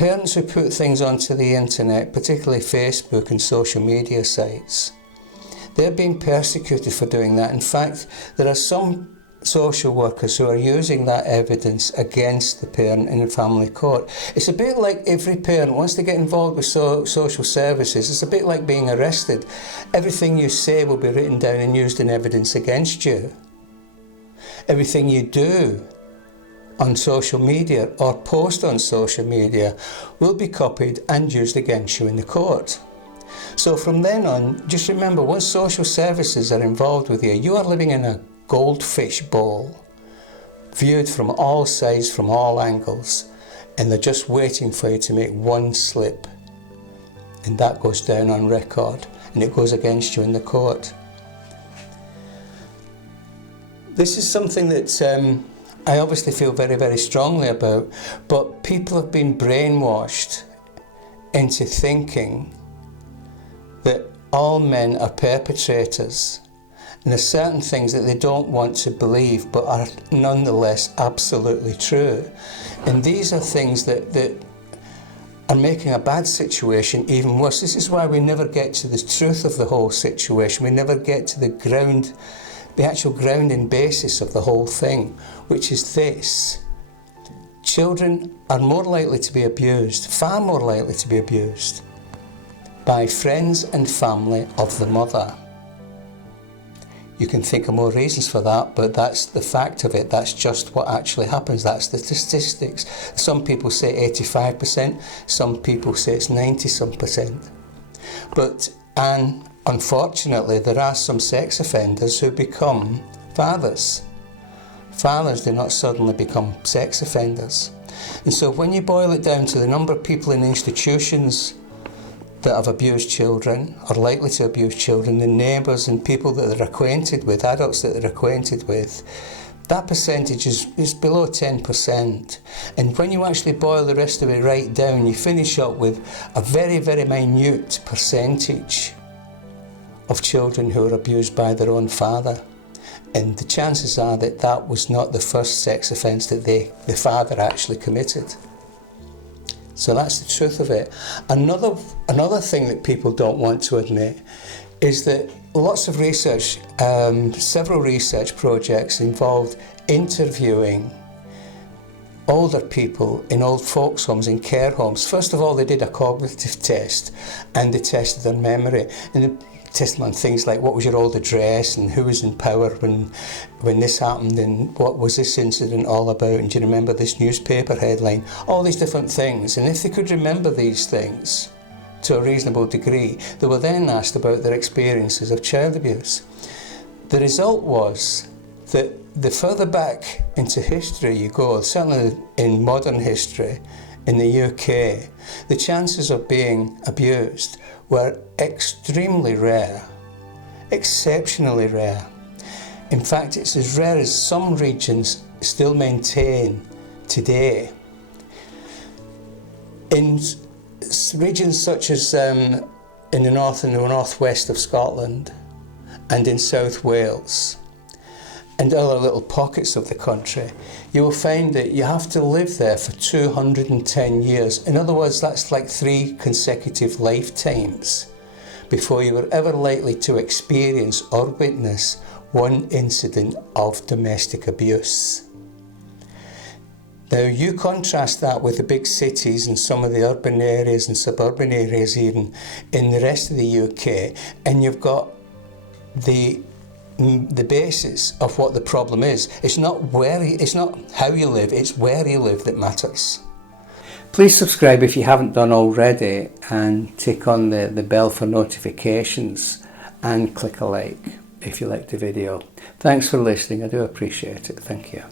parents who put things onto the internet, particularly Facebook and social media sites, they're being persecuted for doing that. In fact, there are some social workers who are using that evidence against the parent in a family court. It's a bit like every parent, once they get involved with social services, it's a bit like being arrested. Everything you say will be written down and used in evidence against you. Everything you do on social media or post on social media will be copied and used against you in the court. So from then on, just remember, once social services are involved with you, you are living in a goldfish bowl, viewed from all sides, from all angles, and they're just waiting for you to make one slip, and that goes down on record and it goes against you in the court. This is something that I obviously feel very, very strongly about, but people have been brainwashed into thinking that all men are perpetrators. And there's certain things that they don't want to believe but are nonetheless absolutely true. And these are things that are making a bad situation even worse. This is why we never get to the truth of the whole situation. We never get to the actual grounding basis of the whole thing, which is this. Children are more likely to be abused, far more likely to be abused, by friends and family of the mother. You can think of more reasons for that, but that's the fact of it. That's just what actually happens. That's the statistics. Some people say 85%, some people say it's 90-some%. And unfortunately, there are some sex offenders who become fathers. Fathers do not suddenly become sex offenders. And so when you boil it down to the number of people in institutions that have abused children, or likely to abuse children, the neighbours and people that they're acquainted with, adults that they're acquainted with, that percentage is below 10%. And when you actually boil the rest of it right down, you finish up with a very, very minute percentage of children who are abused by their own father. And the chances are that that was not the first sex offence that the father actually committed. So that's the truth of it. Another thing that people don't want to admit is that lots of research, several research projects involved interviewing older people in old folks' homes, in care homes. First of all, they did a cognitive test and they tested their memory. And they tested on things like what was your old address and who was in power when this happened and what was this incident all about and do you remember this newspaper headline, all these different things. And if they could remember these things to a reasonable degree, they were then asked about their experiences of child abuse. The result was that the further back into history you go, certainly in modern history in the UK, the chances of being abused were extremely rare, exceptionally rare. In fact, it's as rare as some regions still maintain today. In regions such as in the north and the northwest of Scotland and in South Wales and other little pockets of the country, you will find that you have to live there for 210 years. In other words, that's like 3 consecutive lifetimes before you were ever likely to experience or witness one incident of domestic abuse. Now you contrast that with the big cities and some of the urban areas and suburban areas even in the rest of the UK, and you've got the basis of what the problem is. It's not how you live, it's where you live that matters. Please subscribe if you haven't done already and tick on the bell for notifications and click a like if you liked the video. Thanks for listening, I do appreciate it, thank you.